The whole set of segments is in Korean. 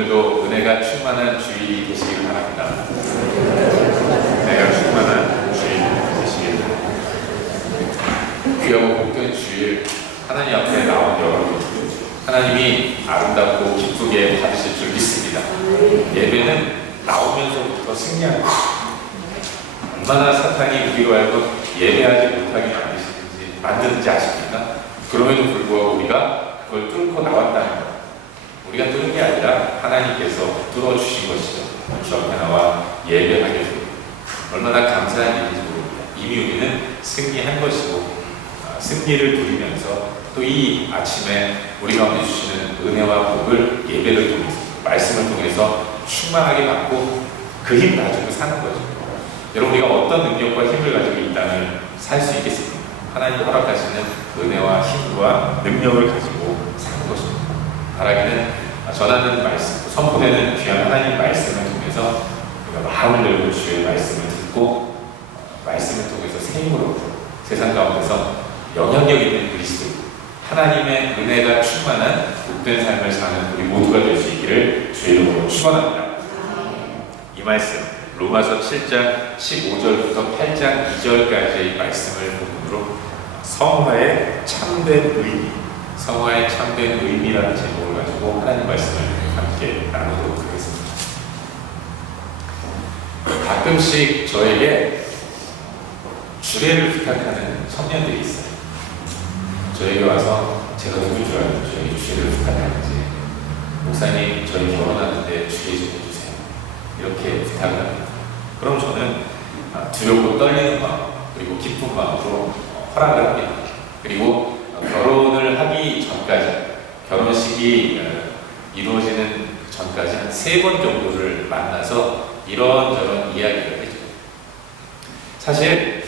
오늘도 은혜가 충만한 주일이 되시길 바랍니다. 은혜가 충만한 주일 되시길 바랍니다. 귀하고 복된 주일 하나님 앞에 나온 여러분, 하나님이 아름답고 기쁘게 받으실 줄 믿습니다. 예배는 나오면서부터 승리하는 것입니다. 얼마나 사탄이 우리로 하여금 예배하지 못하게 만드는지 아십니까? 그럼에도 불구하고 우리가 그걸 뚫고 나왔다는 것, 우리가 뚫은 게 아니라 하나님께서 뚫어주신 것이죠. 주 앞에 나와 예배하게 됩니다. 얼마나 감사한 일인지 모릅니다. 이미 우리는 승리한 것이고 승리를 누리면서 또 이 아침에 우리 가운데 주시는 은혜와 복을 예배를 통해서, 말씀을 통해서 충만하게 받고 그 힘 가지고 사는 거죠. 여러분, 우리가 어떤 능력과 힘을 가지고 이 땅을 살 수 있겠습니까? 하나님 허락하시는 은혜와 힘과 능력을 가지고 사는 것입니다. 바라기는 전하는 말씀, 선포되는 귀한 하나님 말씀을 통해서 우리가 마음을 열고 주의 말씀을 듣고 말씀을 통해서 새 힘으로 세상 가운데서 영향력 있는 그리스도, 하나님의 은혜가 충만한 복된 삶을 사는 우리 모두가 될 수 있기를 주의 이름으로 축원합니다. 이 말씀 로마서 7장 15절부터 8장 2절까지의 말씀을 본문으로 성화의 참된 의미, 성화의 참된 의미라는 제목을 가지고 하나님 말씀을 함께 나누도록 하겠습니다. 가끔씩 저에게 주례를 부탁하는 청년들이 있어요. 저에게 와서 제가 누굴 줄 알고 저에게 주례를 부탁하는지, 목사님 저희 결혼하는데 주례 좀 해주세요, 이렇게 부탁을 합니다. 그럼 저는 두렵고 떨리는 마음, 그리고 기쁜 마음으로 허락을 합니다. 그리고 결혼을 하기 전까지, 결혼식이 이루어지는 전까지 한 3번 정도를 만나서 이런저런 이야기를 해줘요. 사실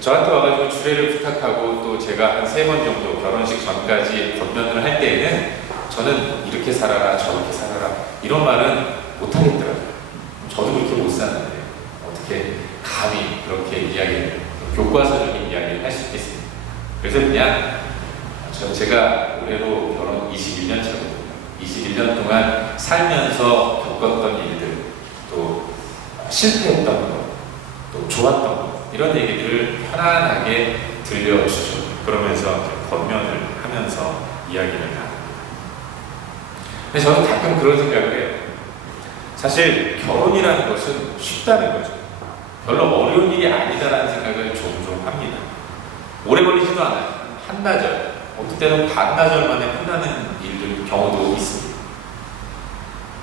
저한테 와가지고 주례를 부탁하고 또 제가 한 3번 정도 결혼식 전까지 권면을 할 때에는 저는 이렇게 살아라 저렇게 살아라 이런 말은 못하겠더라고요. 저도 그렇게 못 사는데 어떻게 감히 그렇게 이야기를, 교과서적인 이야기를 할 수 있겠습니까? 그래서 그냥 제가 올해로 결혼 21년 차거든요. 21년 동안 살면서 겪었던 일들, 또 실패했던 것, 또 좋았던 것, 이런 얘기들을 편안하게 들려주죠. 그러면서 권면을 하면서 이야기를 합니다. 근데 저는 가끔 그런 생각을 해요. 사실 결혼이라는 것은 쉽다는 거죠. 별로 어려운 일이 아니다라는 생각을 종종 합니다. 오래 걸리지도 않아요. 한나절, 어떤 때는 반나절 만에 끝나는 일들 경우도 있습니다.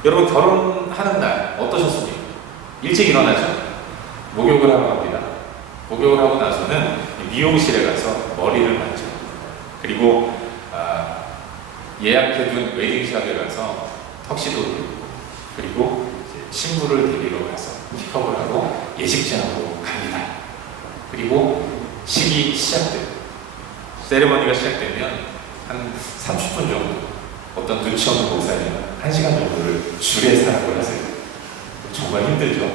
여러분, 결혼하는 날 어떠셨습니까? 일찍 일어나죠? 목욕을 하러 갑니다. 목욕을 하고 나서는 미용실에 가서 머리를 만져요. 그리고 예약해둔 웨딩샵에 가서 턱시도를 입고, 그리고 신부를 데리러 가서 픽업을 하고 예식장으로 갑니다. 그리고 식이 시작돼요. 세레머니가 시작되면 한 30분 정도 어떤 눈치 없는 목사님은 1시간 정도를 줄에 사랑을 하세요. 정말 힘들죠.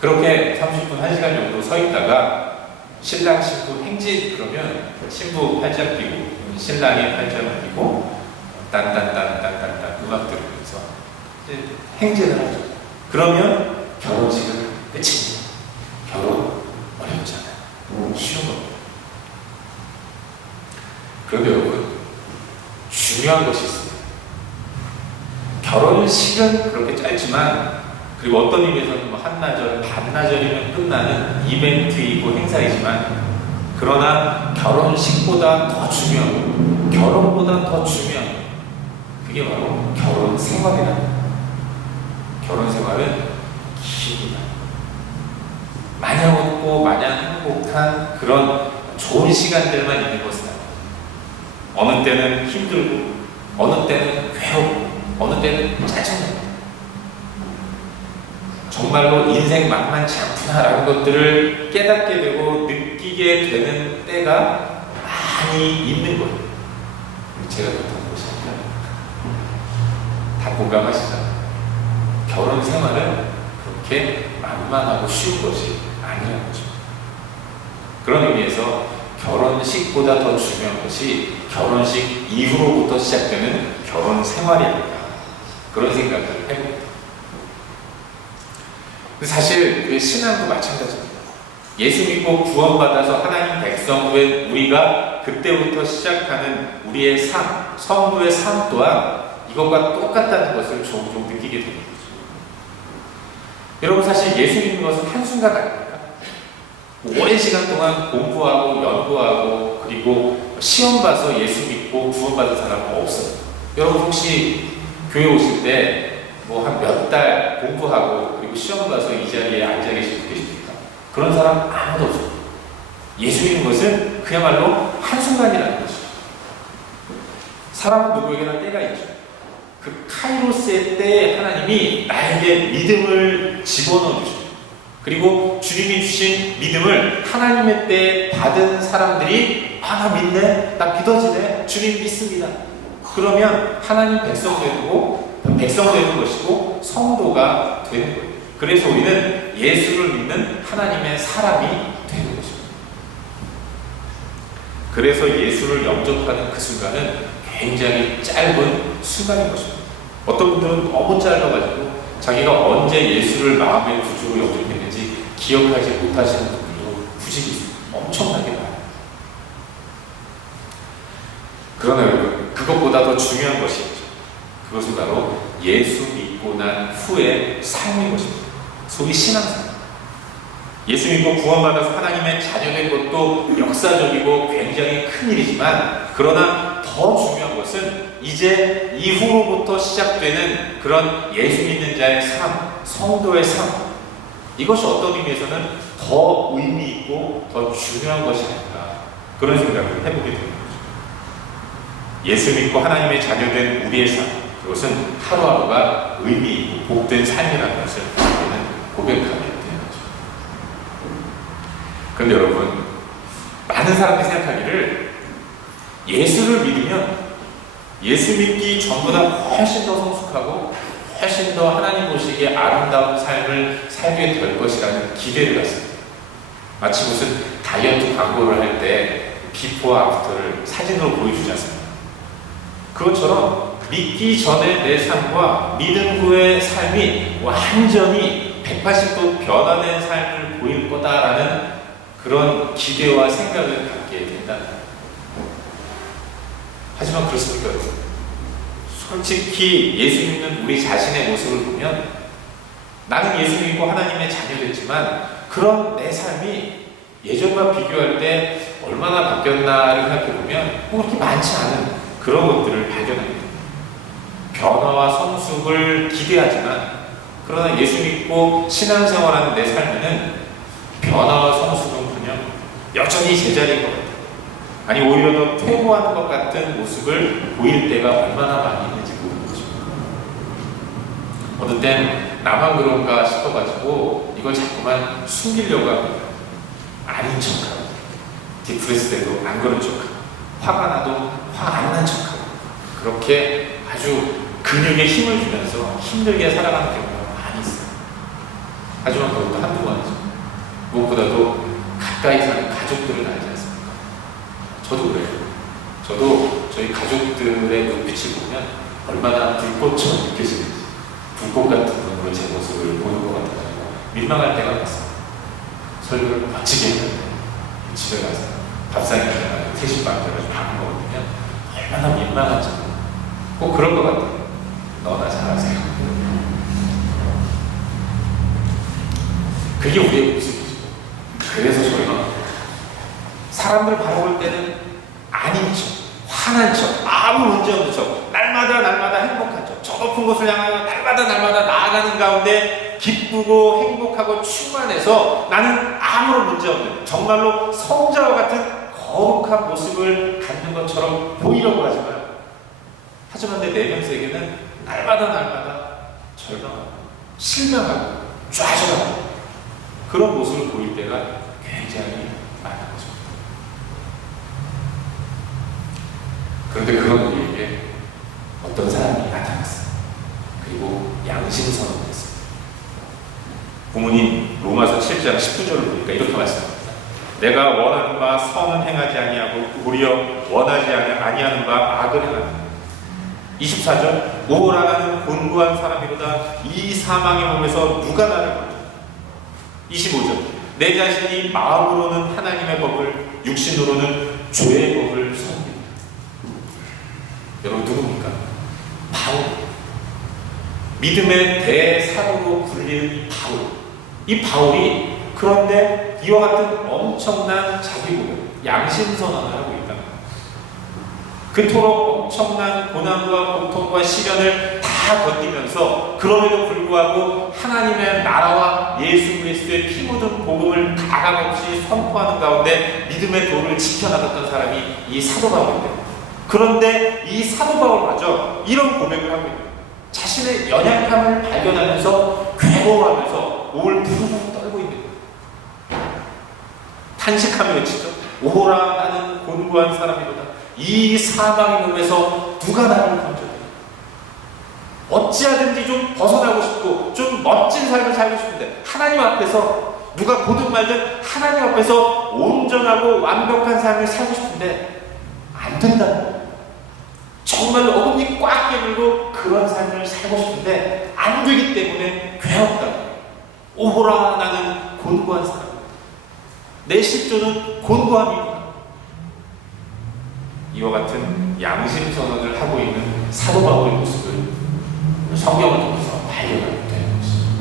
그렇게 30분, 1시간 정도 서 있다가 신랑 신부 행진, 그러면 신부 팔짱 끼고 신랑이 팔짱을 끼고 딴딴딴딴딴딴 음악 들으면서 이제 행진을 하죠. 그러면 결혼식은 끝입니다. 결혼 어렵잖아요. 쉬운 겁니다. 그런데 여러분, 중요한 것이 있습니다. 결혼식은 그렇게 짧지만, 그리고 어떤 의미에서는 한나절, 반나절이면 끝나는 이벤트이고 행사이지만, 그러나 결혼식보다 더 중요하고 결혼보다 더 중요한 그게 바로 결혼 생활이랍니다. 결혼 생활은 깁니다. 마냥 웃고 마냥 행복한 그런 좋은 시간들만 있는 것은 아니에요. 어느 때는 힘들고, 어느 때는 괴롭고, 어느 때는 짜증나고, 정말로 인생 만만치 않구나라는 것들을 깨닫게 되고 느끼게 되는 때가 많이 있는 거예요. 제가 그렇다는 것이 아니라 다 공감하시잖아요. 결혼 생활은 그렇게 만만하고 쉬운 것이 아니라는 거죠. 그런 의미에서 결혼식보다 더 중요한 것이 결혼식 이후로부터 시작되는 결혼 생활이 아닐까, 그런 생각을 해봅니다. 사실 우리의 신앙도 마찬가지입니다. 예수 믿고 구원받아서 하나님 백성 된 우리가 그때부터 시작하는 우리의 삶, 성도의 삶 또한 이것과 똑같다는 것을 종종 느끼게 됩니다. 여러분, 사실 예수 믿는 것은 한순간 아닙니까? 오랜 시간 동안 공부하고 연구하고 그리고 시험 봐서 예수 믿고 구원받은 사람은 없어요. 여러분 혹시 교회 오실 때 뭐 한 몇 달 공부하고 그리고 시험 봐서 이 자리에 앉아 계신 분 계십니까? 그런 사람 아무도 없어요. 예수 믿는 것은 그야말로 한순간이라는 것이죠. 사람은 누구에게나 때가 있죠. 그 카이로스의 때에 하나님이 나에게 믿음을 집어넣어 주십니다. 그리고 주님이 주신 믿음을 하나님의 때에 받은 사람들이 나 믿네, 나 믿어지네, 주님 믿습니다. 그러면 하나님 백성 되는 것이고 성도가 되는 거예요. 그래서 우리는 예수를 믿는 하나님의 사람이 되는 것입니다. 그래서 예수를 영접하는 그 순간은 굉장히 짧은 순간인 것입니다. 어떤 분들은 너무 짧아가지고 자기가 언제 예수를 마음의 구주로 영접했는지 기억하지 못하시는 분들도 굳이 엄청나게 많아요. 그러나 여러분, 그것보다 더 중요한 것이 있죠. 그것은 바로 예수 믿고 난 후의 삶인 것입니다. 소위 신앙생활. 예수 믿고 구원받아서 하나님의 자녀된 것도 역사적이고 굉장히 큰 일이지만, 그러나 더 중요한 것은 이제 이후로부터 시작되는 그런 예수 믿는 자의 삶, 성도의 삶, 이것이 어떤 의미에서는 더 의미 있고 더 중요한 것이 아닌가, 그런 생각을 해보게 됩니다. 예수 믿고 하나님의 자녀된 우리의 삶, 그것은 하루하루가 의미 있고 복된 삶이라는 것을 우리는 고백하게 되는 거죠. 그런데 여러분, 많은 사람들이 생각하기를 예수를 믿으면 예수 믿기 전보다 훨씬 더 성숙하고 훨씬 더 하나님 보시기에 아름다운 삶을 살게 될 것이라는 기대를 갖습니다. 마치 무슨 다이어트 광고를 할 때 비포와 애프터를 사진으로 보여주지 않습니까? 그것처럼 믿기 전의 내 삶과 믿음 후의 삶이 완전히 180도 변화된 삶을 보일 거다라는 그런 기대와 생각을 갖게 된다. 하지만 그렇습니까? 솔직히 예수 믿는 우리 자신의 모습을 보면 나는 예수 믿고 하나님의 자녀됐지만 그런 내 삶이 예전과 비교할 때 얼마나 바뀌었나를 생각해보면 그렇게 많지 않은 그런 것들을 발견합니다. 변화와 성숙을 기대하지만 그러나 예수 믿고 신앙생활하는 내 삶에는 변화와 성숙은커녕 여전히 제자리인 것 같아요. 아니 오히려 더 퇴보하는 것 같은 모습을 보일 때가 얼마나 많이 있는지 모르는 거죠. 어느 땐 나만 그런가 싶어가지고 이걸 자꾸만 숨기려고 합니다. 아닌 척하고, 디프레스 때도 안 그런 척하고, 화가 나도 화 안 난 척하고, 그렇게 아주 근육에 힘을 주면서 힘들게 살아가는 경우가 많이 있어요. 하지만 그것도 한두 번이죠. 무엇보다도 가까이 사는 가족들을 알지 않습니까? 저도 그래요. 저도 저희 가족들의 눈빛을 보면 얼마나 불꽃처럼 느껴지는지, 불꽃 같은 눈으로 제 모습을 보는 것 같아서 민망할 때가 많습니다. 설교를 멋지게 했는데 집에 가서 밥상에다가 태신밥 들어가지고 밥 먹으면 얼마나 민망한지 꼭 그런 것 같아요. 너나 잘하세요. 그게 우리의 모습이죠. 그래서 저희가 사람들 바라볼 때는 아닌 척, 화난 척, 아무 문제 없는 척, 날마다 행복한 척, 저 높은 곳을 향하여 날마다 나아가는 가운데 기쁘고 행복하고 충만해서 나는 아무런 문제 없는 정말로 성자와 같은 거룩한 모습을 갖는 것처럼 보이려고 하지만 내 내면세계는 날마다 절망하고 실망하고 좌절하고 그런 모습을 보일 때가 굉장히 많은 거죠. 그런데 그런 우리에게 어떤 사람이 나타났어요. 그리고 양심선언을 했습니다. 부모님 로마서 7장 19절을 보니까 이렇게 말씀합니다. 내가 원하는 바 선은 행하지 아니하고 도리어 원하지 아니하는 바 악을 행하는 24절, 오호라 나는 곤고한 사람이로다. 이 사망의 몸에서 누가 나를 건져. 25절, 내 자신이 마음으로는 하나님의 법을, 육신으로는 죄의 법을 섬긴다. 여러분 누굽니까? 바울. 믿음의 대사도로 불리는 바울. 이 바울이 그런데 이와 같은 엄청난 자기 고백, 양심선언을 하고 있다. 그토록 엄청난 고난과 고통과 시련을 다 견디면서 그럼에도 불구하고 하나님의 나라와 예수 그리스도의 피 묻은 복음을 가감없이 선포하는 가운데 믿음의 도를 지켜나갔던 사람이 이 사도 바울인데, 그런데 이 사도 바울마저 이런 고백을 하고 있는 거예요. 자신의 연약함을 발견하면서 괴로워하면서 몸을 부르르 떨고 있는 거예요. 탄식하며 외치죠. 오호라 나는 곤고한 사람이로다. 이 사망의 몸에서 누가 나를 건져내. 어찌하든지 좀 벗어나고 싶고 좀 멋진 삶을 살고 싶은데, 하나님 앞에서 누가 보든 말든 하나님 앞에서 온전하고 완벽한 삶을 살고 싶은데 안 된다는 거예요. 정말로 어금니 꽉 깨물고 그런 삶을 살고 싶은데 안 되기 때문에 괴롭다는 거예요. 오호라 나는 곤고한 사람. 내 식조는 곤고함이구나. 이와 같은 양심선언을 하고 있는 사도 바울의 모습을 성경을 통해서 발견하게 되는 것입니다.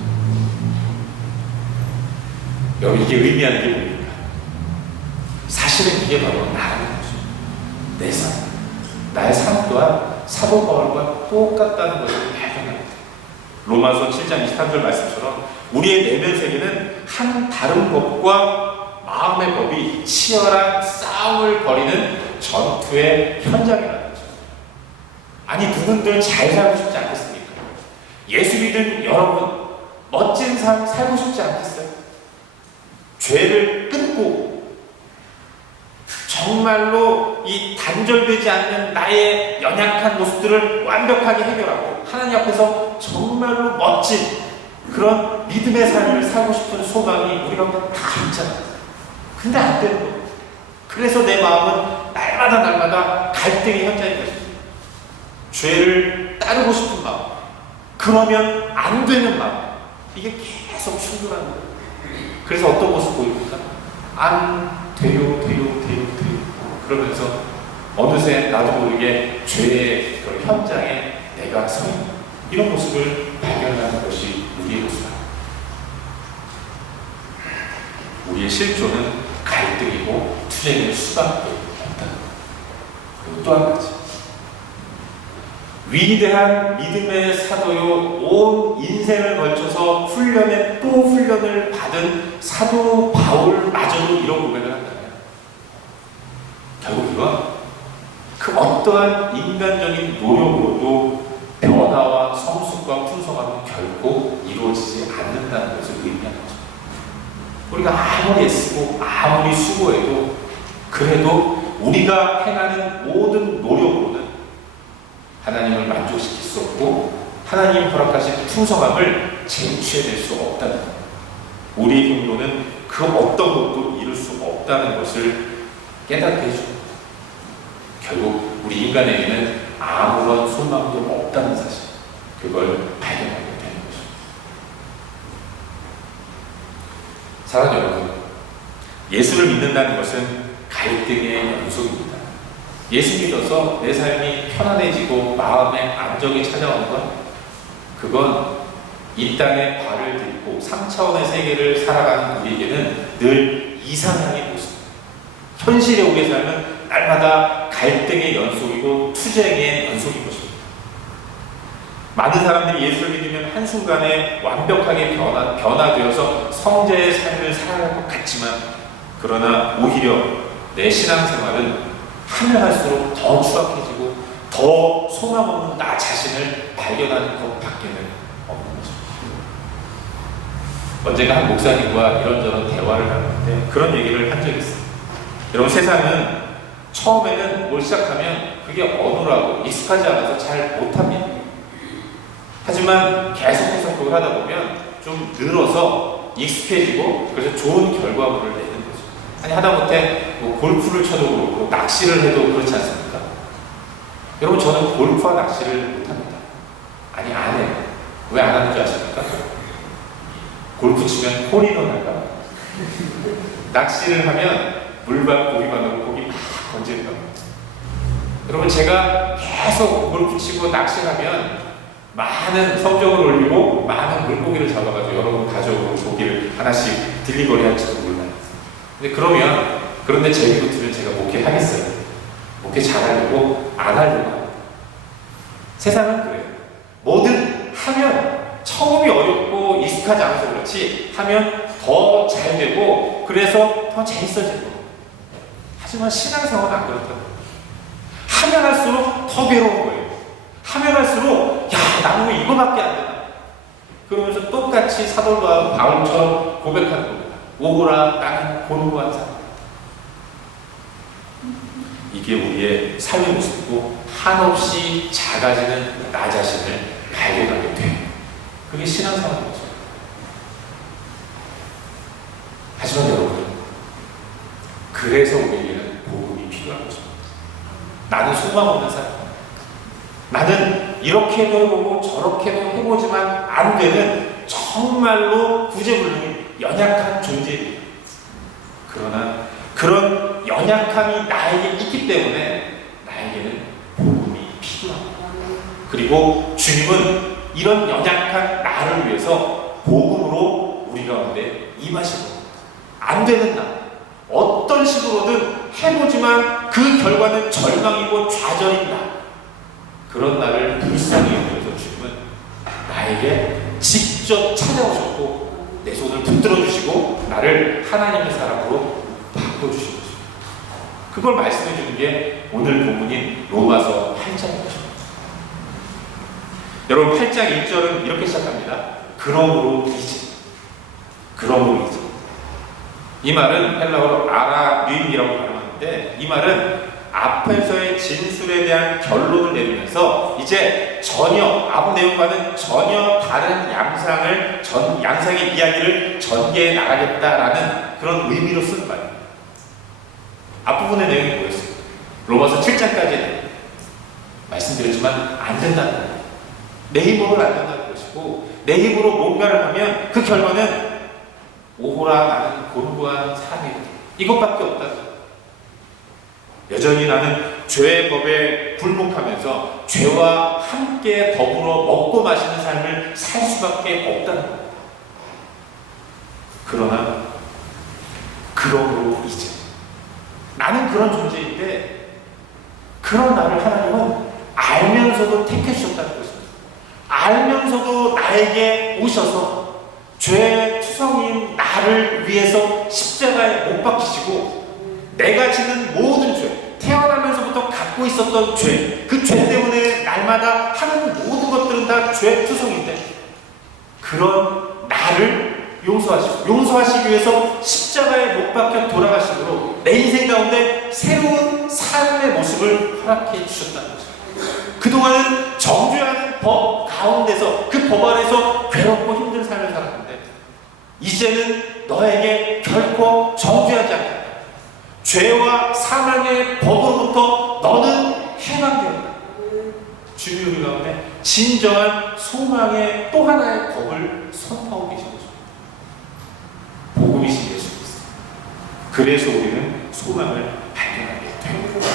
여러분, 이게 의미하는 게 뭡니까? 사실은 이게 바로 나라는 것입니다. 내 삶, 나의 삶 또한 사도 바울과 똑같다는 것을 발견합니다. 로마서 7장 23절 말씀처럼 우리의 내면 세계는 한 다른 법과 마음의 법이 치열한 싸움을 벌이는 전투의 현장이라는 거죠. 아니, 누군들 잘 살고 싶지 않겠습니까? 예수 믿은 여러분, 멋진 삶 살고 싶지 않겠어요? 죄를 끊고 정말로 이 단절되지 않는 나의 연약한 모습들을 완벽하게 해결하고 하나님 앞에서 정말로 멋진 그런 믿음의 삶을 살고 싶은 소망이 우리 가운데 다 있잖아요. 근데 안 되는 거예요. 그래서 내 마음은 날마다 갈등의 현장인 것입니다. 죄를 따르고 싶은 마음, 그러면 안 되는 마음, 이게 계속 충돌하는 거예요. 그래서 어떤 모습 보입니까? 안 돼요. 그러면서 어느새 나도 모르게 죄의 그 현장에 내가 서 있는 이런 모습을 발견하는 것이 우리의 모습입니다. 우리의 실존은 갈등이고 투쟁일 수밖에 없다. 그리고 또 한 가지, 위대한 믿음의 사도요, 온 인생을 걸쳐서 훈련에 또 훈련을 받은 사도 바울마저도 이런 고백을 한다면 결국 이건 그 어떠한 인간적인 노력으로도 변화와 성숙과 풍성함은 결코 이루어지지 않는다는 것을 의미하는 거죠. 우리가 아무리 애쓰고 아무리 수고해도 그래도 우리가 행하는 모든 노력으로는 하나님을 만족시킬 수 없고 하나님 허락하신 풍성함을 쟁취해낼 수 없다는 것, 우리의 힘으로는 그 어떤 것도 이룰 수 없다는 것을 깨닫게 해줍니다. 결국 우리 인간에게는 아무런 소망도 없다는 사실, 그걸 발견하게 되는 것입니다. 사랑하는 여러분, 예수를 믿는다는 것은 갈등의 연속입니다. 예수 믿어서 내 삶이 편안해지고 마음에 안정이 찾아오는 건, 그건 이 땅에 발을 딛고 3차원의 세계를 살아가는 우리에게는 늘 이상향의 모습, 현실의 우리의 삶은 날마다 갈등의 연속이고 투쟁의 연속인 것입니다. 많은 사람들이 예수를 믿으면 한순간에 완벽하게 변화되어서 성자의 삶을 살아갈 것 같지만, 그러나 오히려 내 신앙생활은 하면 할수록 더 추악해지고 더 소망 없는 나 자신을 발견하는 것밖에는 없는 것입니다. 언젠가 한 목사님과 이런저런 대화를 나눴는데 그런 얘기를 한 적이 있어요. 여러분, 세상은 처음에는 뭘 시작하면 그게 어눌하고 익숙하지 않아서 잘 못합니다. 하지만 계속해서 그걸 하다 보면 좀 늘어서 익숙해지고 그래서 좋은 결과물을 내는 거죠. 아니, 하다못해 뭐 골프를 쳐도 그렇고 낚시를 해도 그렇지 않습니까? 여러분, 저는 골프와 낚시를 못합니다. 아니, 안 해요. 왜 안 하는 줄 아십니까? 골프 치면 홀인원 할까? 낚시를 하면 물방 고기만으로 고기 막 건질까? 여러분, 제가 계속 골프 치고 낚시하면 많은 성적을 올리고 많은 물고기를 잡아가지고 여러분 가져오고 고기를 하나씩 딜리버리 할지도 몰라요. 근데 그런데 제비 붙으면 제가 목회하겠어요? 목회 잘하려고 안 하려고 합니다. 세상은 그래요. 뭐든 하면 처음이 어렵고 익숙하지 않아서 그렇지 하면 더 잘 되고 그래서 더 재밌어지고. 하지만 신앙생활은 안 그렇다고. 하면 할수록 더 괴로운 거예요. 하면 할수록 야, 나는 왜 이거밖에 안 되나? 그러면서 똑같이 사도 바울처럼 고백하는 겁니다. 오호라, 나는 곤고한 사람. 이게 우리의 삶의 모습이고 한없이 작아지는 나 자신을 발견하게 돼요. 그게 신앙생활이죠. 하지만 여러분, 그래서 우리에게는 복음이 필요한 것입니다. 나는 소망 없는 사람, 나는 이렇게도 해보고 저렇게도 해보지만 안 되는 정말로 구제불능인 연약한 존재입니다. 그러나 그런 연약함이 나에게 있기 때문에 나에게는 복음이 필요합니다. 그리고 주님은 이런 연약한 나를 위해서 복음으로 우리 가운데 임하시고, 안 되는 나, 어떤 식으로든 해보지만 그 결과는 절망이고 좌절인 나, 그런 나를 불쌍히 여겨서 주님은 나에게 직접 찾아오셨고 내 손을 붙들어 주시고 나를 하나님의 사람으로 바꿔주신 것입니다. 그걸 말씀해 주는 게 오늘 본문인 로마서 8장인 것입니다. 여러분, 8장 1절은 이렇게 시작합니다. 그러므로 이제. 이 말은 헬라어로 아라뮴이라고 발음하는데, 이 말은 앞에서의 진술에 대한 결론을 내리면서 이제 전혀 아무 내용과는 전혀 다른 양상의 이야기를 전개해 나가겠다라는 그런 의미로 쓰는 말입니다. 앞부분의 내용이 뭐였어요? 로마서 7장까지는 말씀드렸지만 안 된다는 거예요. 내 힘으로는 안 된다는 것이고, 내 힘으로 뭔가를 하면 그 결과는 오호라, 나는 곤고한 사람이다, 이것밖에 없다는 거예요. 여전히 나는 죄의 법에 굴복하면서 죄와 함께 더불어 먹고 마시는 삶을 살 수밖에 없다는 겁니다. 그러므로 이제 나는 그런 존재인데 그런 나를 하나님은 알면서도 택해 주셨다는 것입니다. 알면서도 나에게 오셔서 죄의 투성인 나를 위해서 십자가에 못 박히시고, 내가 지는 모든 죄, 태어나면서부터 갖고 있었던 죄, 그 죄 때문에 날마다 하는 모든 것들은 다 죄의 투성인데 그런 나를 용서하시기 위해서 십자가에 못 박혀 돌아가심으로 내 인생 가운데 새로운 삶의 모습을 허락해 주셨다는 거죠. 그동안은 정죄하는 법 가운데서, 그 법 안에서 괴롭고 힘든 삶을 살았는데 이제는 너에게 결코 정죄하지 않겠다. 죄와 사망의 법으로부터 너는 해방되었다. 주님 우리 가운데 진정한 소망의 또 하나의 법을 선포하고 계신 것입니다. 복음이신 예수 그리스도. 그래서 우리는 소망을 발견하게 됩니다.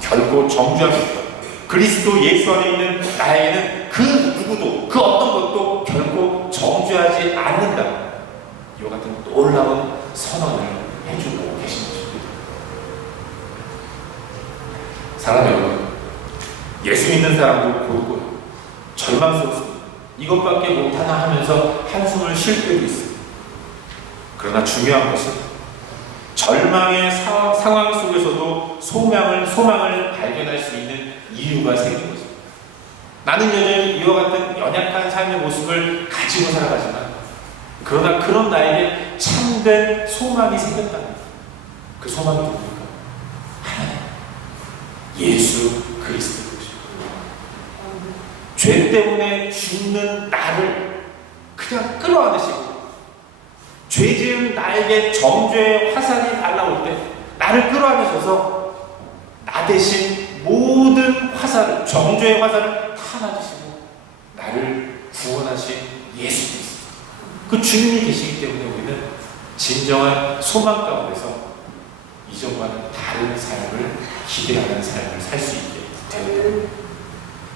결코 정죄하지 않겠다. 그리스도 예수 안에 있는 나에게는 그 누구도, 그 어떤 것도 결코 정죄하지 않는다. 이와 같은 놀라운 선언을 해주고 계신 것입니다. 사랑 여러분, 예수 믿는 사람도 고르고 절망스럽습니다. 이것밖에 못하나 하면서 한숨을 쉴 때도 있습니다. 그러나 중요한 것은 절망의 상황 속에서도 소망을 발견할 수 있는 이유가 생긴 것입니다. 나는 여전히 이와 같은 연약한 삶의 모습을 가지고 살아가지만, 그러나 그런 나에게 참된 소망이 생겼다는 거예요. 그 소망이 누굽니까? 하나님, 예수 그리스도입니다. 죄 때문에 죽는 나를 그냥 끌어안으시고, 죄 지은 나에게 정죄의 화살이 날라올 때 나를 끌어안으셔서 나 대신 모든 화살을, 정죄의 화살을 다 맞으시고 나를 구원하신 예수 그리스도, 그 주님이 계시기 때문에 우리는 진정한 소망 가운데서 이전과는 다른 삶을 기대하는 삶을 살 수 있게 되었다.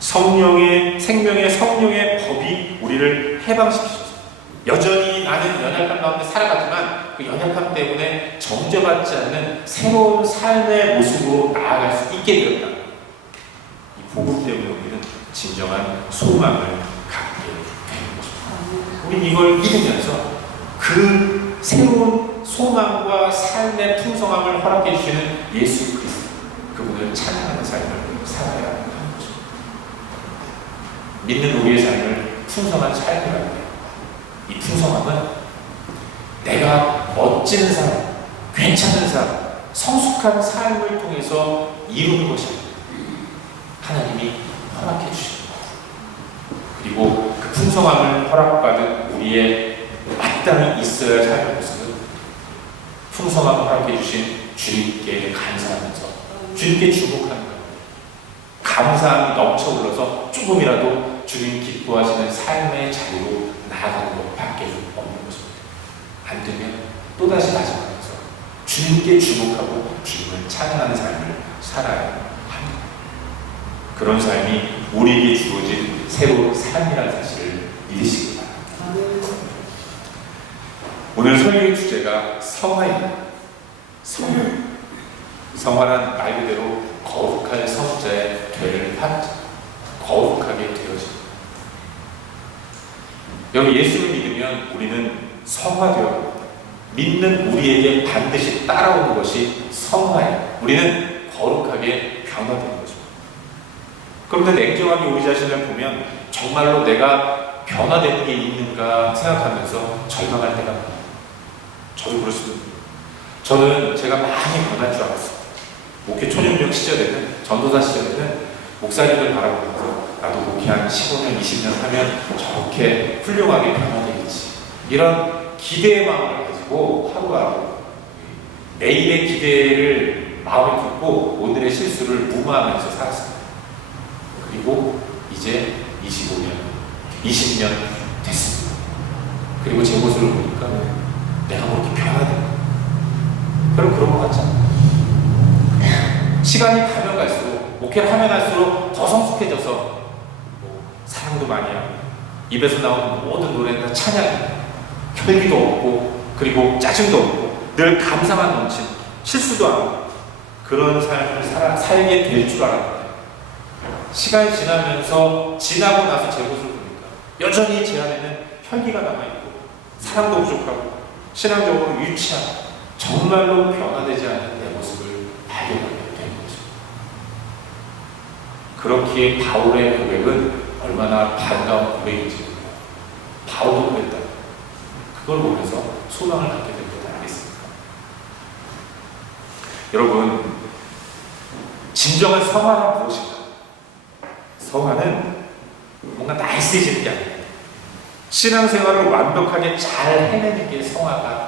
성령의, 생명의 성령의 법이 우리를 해방시키셨습니다. 여전히 나는 연약함 가운데 살아가지만 그 연약함 때문에 정죄받지 않는 새로운 삶의 모습으로 나아갈 수 있게 되었다. 이 복음 때문에 우리는 진정한 소망을 갖게 되는 것입니다. 우리는 이걸 믿으면서 그 새로운 소망과 삶의 풍성함을 허락해 주시는 예수 그리스도, 그분을 찬양하는 삶을 살아야 하는 것입니다. 믿는 우리의 삶을 풍성한 삶이라고 해요. 이 풍성함은 내가 멋진 삶, 괜찮은 삶, 성숙한 삶을 통해서 이루는 것입니다. 하나님이 허락해 주십니다. 그리고 그 풍성함을 허락받은 우리의 마땅히 있어야 할 삶의 모습은 풍성함을 허락해 주신 주님께 감사하면서 주님께 주목하는 것, 감사함이 넘쳐 흘러서 조금이라도 주님 기뻐하시는 삶의 자리로 나아가는 것밖에 없는 것입니다. 안 되면 또다시 다짐하면서 주님께 주목하고 주님을 찬양하는 삶을 살아야 합니다. 그런 삶이 우리에게 주어진 새로운 삶이라는 사실을 믿으시기 바랍니다. 오늘 설교의 주제가 성화입니다. 성화. 성화란 말 그대로 거룩할 성자의 되를 화자, 거룩하게 되어집니다. 여러분, 예수를 믿으면 우리는 성화되어 믿는 우리에게 반드시 따라오는 것이 성화예요. 우리는 거룩하게 변화되는 것입니다. 그런데 냉정하게 우리 자신을 보면 정말로 내가 변화되는 게 있는가 생각하면서 절망할 때가 많아요. 저도 그렇습니다. 저는 제가 많이 변할 줄 알았어요. 목회 초년병 시절에는, 전도사 시절에는 목사님을 바라보면서 나도 목회 한 15년, 20년 하면 저렇게 훌륭하게 변화되겠지, 이런 기대의 마음을 가지고 하루하루 매일의 기대를 마음에 품고 오늘의 실수를 무마하면서 살았습니다. 그리고 이제 25년, 20년 됐습니다. 그리고 제 모습을 보니까 내가 그렇게 변화된 거예요. 별로 그런 것 같지 않아요. 시간이 가면 갈수록, 목회를 하면 할수록 더 성숙해져서 사랑도 많이 하고 입에서 나오는 모든 노래는 다 찬양이에요. 혈기도 없고 그리고 짜증도 없고 늘 감사만 넘친, 실수도 안 하고 그런 삶을 살게 될 줄 알았는데 시간이 지나고 나서 제 모습을 보니까 여전히 제 안에는 혈기가 남아있고 사랑도 부족하고 신앙적으로 유치한, 정말로 변화되지 않는 내 모습을 발견하게 되는 거죠. 그렇기에 바울의 고백은 얼마나 반가운 고백인지 몰라요. 바울도 그랬다. 그걸 보면서 소망을 갖게 된 것 아니겠습니까? 여러분, 진정한 성화란 무엇인가? 성화는 뭔가 나이스해지는 게 아니에요. 신앙생활을 완벽하게 잘 해내는 게 성화가